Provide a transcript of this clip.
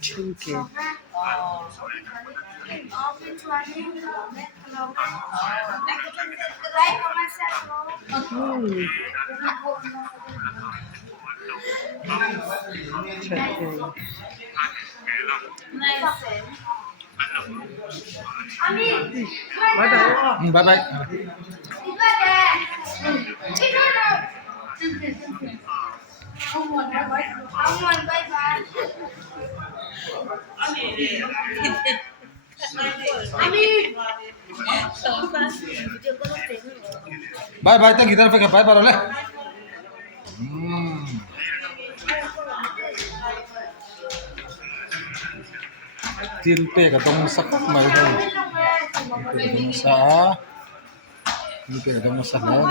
Tenge. Tenge. Bye bye. Bye bye, thank you. Don't forget bye bye rồi. Tin pe ka dong sak mai đâu. Dong sa. Tin pe ka dong sak lan.